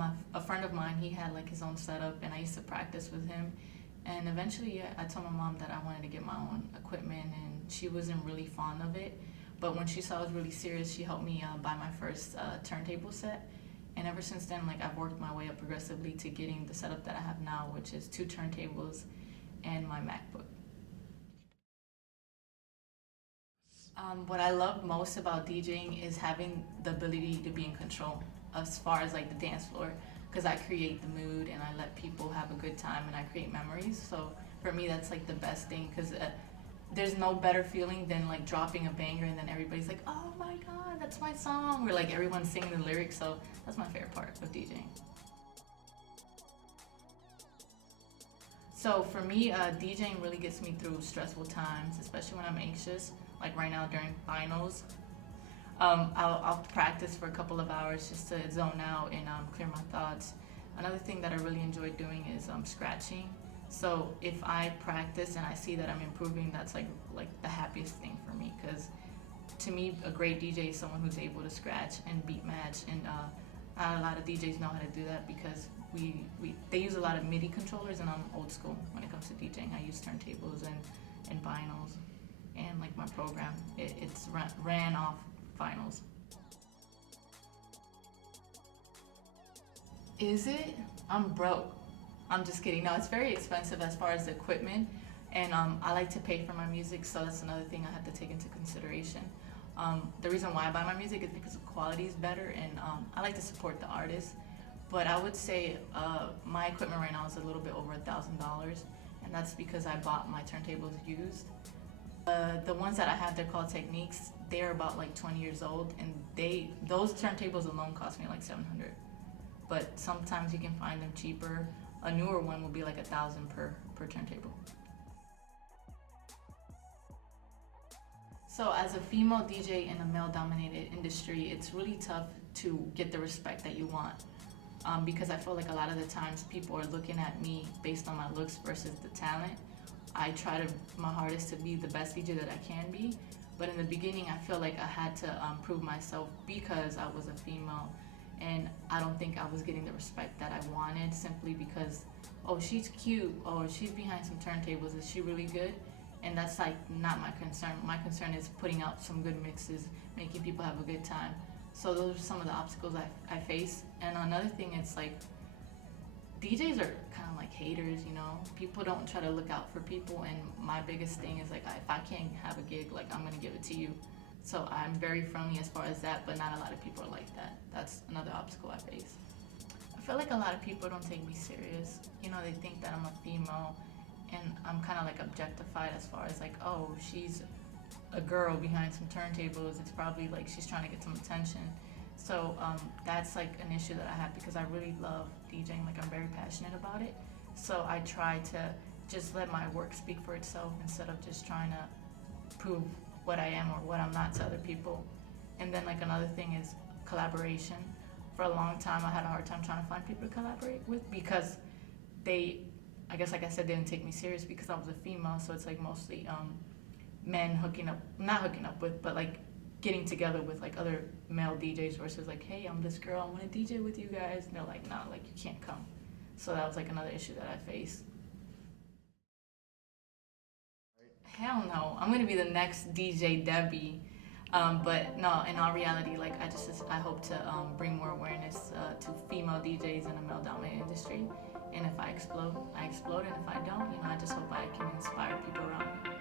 a friend of mine, he had like his own setup, and I used to practice with him. And eventually, yeah, I told my mom that I wanted to get my own equipment, and she wasn't really fond of it. But when she saw I was really serious, she helped me buy my first turntable set. And ever since then, like I've worked my way up progressively to getting the setup that I have now, which is 2 turntables and my MacBook. What I love most about DJing is having the ability to be in control as far as like the dance floor, because I create the mood and I let people have a good time and I create memories. So for me, that's like the best thing, because there's no better feeling than like dropping a banger and then everybody's like, oh my god, that's my song, or like everyone's singing the lyrics. So that's my favorite part of DJing. So for me, DJing really gets me through stressful times, especially when I'm anxious. Like right now during finals, I'll practice for a couple of hours just to zone out and clear my thoughts. Another thing that I really enjoy doing is scratching. So if I practice and I see that I'm improving, that's like the happiest thing for me. Because to me, a great DJ is someone who's able to scratch and beat match. And not a lot of DJs know how to do that, because they use a lot of MIDI controllers, and I'm old school when it comes to DJing. I use turntables and vinyls, and like my program, it's ran off vinyls. Is it? I'm broke. I'm just kidding. No, it's very expensive as far as the equipment, and I like to pay for my music, so that's another thing I have to take into consideration. The reason why I buy my music is because the quality is better, and I like to support the artist. But I would say my equipment right now is a little bit over $1,000, and that's because I bought my turntables used. The ones that I have, they're called Techniques. They're about like 20 years old, and those turntables alone cost me like 700. But sometimes you can find them cheaper. A newer one will be like 1,000 per turntable. So as a female DJ in a male-dominated industry, it's really tough to get the respect that you want. Because I feel like a lot of the times people are looking at me based on my looks versus the talent. I try my hardest to be the best DJ that I can be, but in the beginning I feel like I had to prove myself because I was a female, and I don't think I was getting the respect that I wanted simply because, oh, she's cute, or she's behind some turntables, is she really good? And that's like not my concern. My concern is putting out some good mixes, making people have a good time. So those are some of the obstacles I face. And another thing, it's like DJs are kind of like haters, you know? People don't try to look out for people, and my biggest thing is like, if I can't have a gig, like I'm gonna give it to you. So I'm very friendly as far as that, but not a lot of people are like that. That's another obstacle I face. I feel like a lot of people don't take me serious. You know, they think that I'm a female, and I'm kind of like objectified as far as like, oh, she's a girl behind some turntables. It's probably like she's trying to get some attention. So that's like an issue that I have, because I really love DJing. Like I'm very passionate about it. So I try to just let my work speak for itself instead of just trying to prove what I am or what I'm not to other people. And then like another thing is collaboration. For a long time I had a hard time trying to find people to collaborate with, because I guess like I said, they didn't take me serious because I was a female. So it's like mostly men not hooking up with, but like getting together with like other male DJs versus like, hey, I'm this girl, I want to DJ with you guys. And they're like, no, like you can't come. So that was like another issue that I faced. Hell no, I'm gonna be the next DJ Debbie. But no, in all reality, like I hope to bring more awareness to female DJs in a male-dominated industry. And if I explode, I explode. And if I don't, I just hope I can inspire people around me.